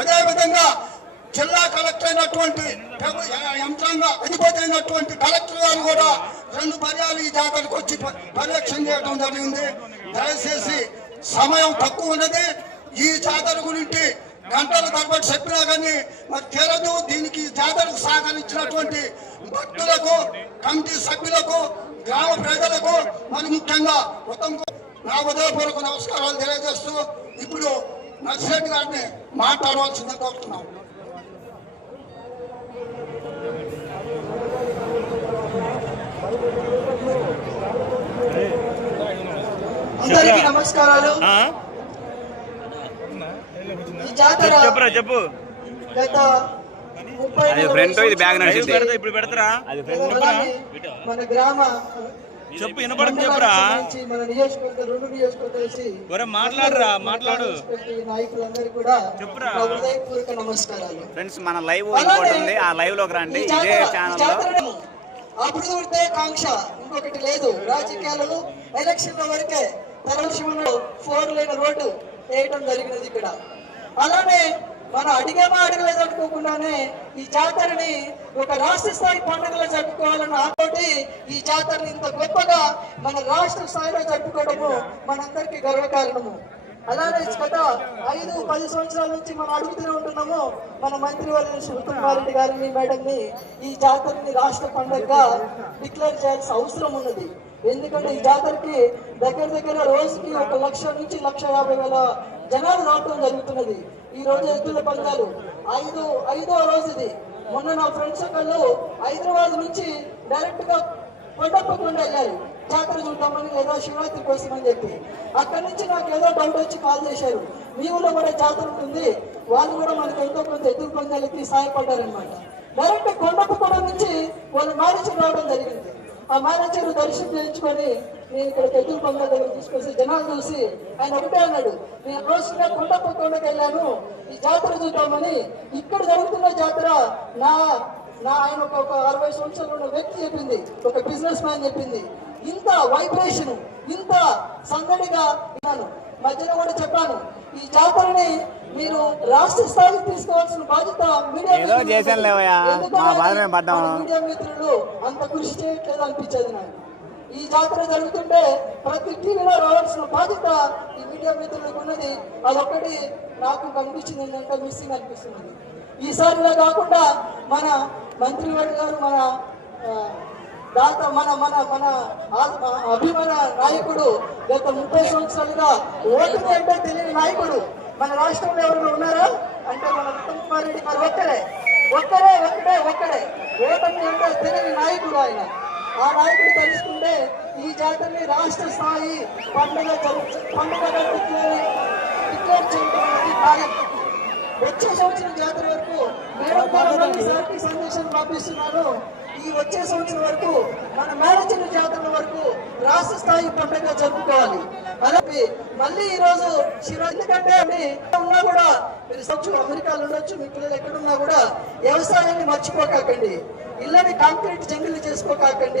అదేవిధంగా జిల్లా కలెక్టర్ అయినటువంటి యంత్రాంగ అధిపతి అయినటువంటి కలెక్టర్ గారు కూడా రెండు పర్యాలు ఈ జాతరకు వచ్చి పర్యవేక్షణ చేయడం జరిగింది. దయచేసి సమయం తక్కువ ఉన్నది. ఈ జాతర గురించి గంటల తరబడి చెప్పినా కానీ మరి తీరదు. దీనికి జాతరకు సహకరించినటువంటి భక్తులకు కమిటీ సభ్యులకు గ్రామ ప్రజలకు మరి ముఖ్యంగా మొత్తం నా ఉదయపూర్వక నమస్కారాలు తెలియజేస్తూ ఇప్పుడు నర్సిరెడ్డి గారిని మాట్లాడవలసిందే కోరుతున్నాం. అందరికీ నమస్కారాలు. జాతర చెప్పురా చెప్పు. గత ముప్పై అది నలభై ఫ్రంట్ ఇది బ్యాగ్ లైవ్ నడిచింది. పెడతా ఇప్పుడు పెడతారా మన గ్రామ చెప్పు వినపడదు మండలానికి చెప్పురా. ఒరే మాట్లాడరా మాట్లాడు. ఈ నాయకులందరికీ కూడా చెప్పురా. నా హృదయపూర్వక నమస్కారాలు. ఫ్రెండ్స్ మన లైవ్ ఇంకోటి ఉంది ఆ లైవ్లోకి రండి. ఇదే జాతర ఈ ఛానల్లో. జాతరను అభివృద్ధి కాంక్ష ఇంకొకటి లేదు. రాజకీయాలలో ఎలక్షన్ల వరకే ఫోర్ లేని రోడ్డు వేయడం జరిగినది ఇక్కడ. అలానే మనం అడిగే అడగలేదు జరుపుకోకుండానే ఈ జాతరని ఒక రాష్ట్ర స్థాయి పండుగలో జరుపుకోవాలని ఆతోటి ఈ జాతరని ఇంత గొప్పగా మన రాష్ట్ర స్థాయిలో జరుపుకోవడము మనందరికీ గర్వకారణము. అలానే గత ఐదు పది సంవత్సరాల నుంచి మనం అడుగుతూనే ఉంటున్నాము మన మంత్రి వారిని శివకుమారెడ్డి గారిని మేడంని ఈ జాతరని రాష్ట్ర పండుగగా డిక్లేర్ చేయాల్సిన అవసరం ఉన్నది. ఎందుకంటే ఈ జాతరకి దగ్గర దగ్గర రోజుకి ఒక లక్ష నుంచి లక్ష యాభై వేల జనాలు రావడం జరుగుతున్నది. ఈ రోజు ఎద్దుల పందాలు. ఐదు ఐదో రోజు ఇది మొన్న నా ఫ్రెండ్స్ ఒకళ్ళు హైదరాబాద్ నుంచి డైరెక్ట్గా కొండప్పకుండా వెళ్ళారు. జాతర చూద్దామని ఏదో శివరాత్రి కోసం అని చెప్పి. అక్కడి నుంచి నాకు ఏదో డౌట్ వచ్చి కాల్ చేశారు. మీ ఊళ్ళో కూడా జాతర ఉంటుంది. వాళ్ళు కూడా మనకి ఎంతో కొంత ఎదురు పొందాలకి సహాయపడ్డారనమాట డైరెక్ట్ కొండప్పకొండ నుంచి వాళ్ళు మేనేజర్ రావడం జరిగింది. ఆ మేనేజర్ దర్శనం చేయించుకొని నేను ఇక్కడ ఎదురు పందాల దగ్గర తీసుకొచ్చి జనాలు చూసి ఆయన ఒకటే అన్నాడు నేను రోజుగా కొండప్పకొండకి వెళ్ళాను ఈ జాతర చూద్దామని. ఇక్కడ జరుగుతున్న జాతర నా నా ఆయన ఒక ఒక అరవై సంవత్సరాలు ఉన్న వ్యక్తి చెప్పింది ఒక బిజినెస్ మ్యాన్ చెప్పింది. ఇంత వైబ్రేషన్ ఇంత సందడిగా విన్నాను. మధ్యలో కూడా చెప్పాను ఈ జాతరని మీరు రాష్ట్ర స్థాయికి తీసుకోవాల్సిన బాధ్యత మీడియా మిత్రులు అంత కృషి చేయట్లేదు అనిపించేది నాకు. ఈ జాతర జరుగుతుంటే ప్రతి టీవీలో రావాల్సిన బాధ్యత ఈ మీడియా మిత్రులకు ఉన్నది. అదొక్కటి నాకు కనిపించింది ఏంటంటే మిస్సింగ్ అనిపిస్తున్నది. ఈసారిలా కాకుండా మన మంత్రి గారు మన దాత మన మన మన అభిమాన నాయకుడు గత ముప్పై సంవత్సరాలుగా ఓటమి అంటే తెలియని నాయకుడు. మన రాష్ట్రంలో ఎవరైనా ఉన్నారా? అంటే మన ఉత్తమ్ కుమార్ రెడ్డి గారు ఒక్కడే. ఒక్కడే ఒక్కడే ఒక్కడే. ఓటమి అంటే తెలియని నాయకుడు ఆయన. ఆ నాయకుడు తెలుసుకుంటే ఈ జాతరని రాష్ట్ర స్థాయి పండుగ పండుగ పండుగగా డిక్లేర్ డిక్లేర్ చేయడం అనేది కార్యం వచ్చే సంవత్సరం జాతర వరకు సందేశం పంపిస్తున్నాను ఈ వచ్చే సంవత్సరం వరకు మన మేనేజర్ జాతర వరకు రాష్ట్ర స్థాయి పండుగ జరుపుకోవాలి. అలాగే మళ్ళీ ఈ రోజు ఎందుకంటే ఉన్నా కూడా మీరు సొచ్చు అమెరికాలో ఉండొచ్చు మీ పిల్లలు ఎక్కడున్నా కూడా వ్యవసాయాన్ని మర్చిపోకాకండి. ఇళ్ళని కాంక్రీట్ జంగిల్ చేసుకోకాకండి.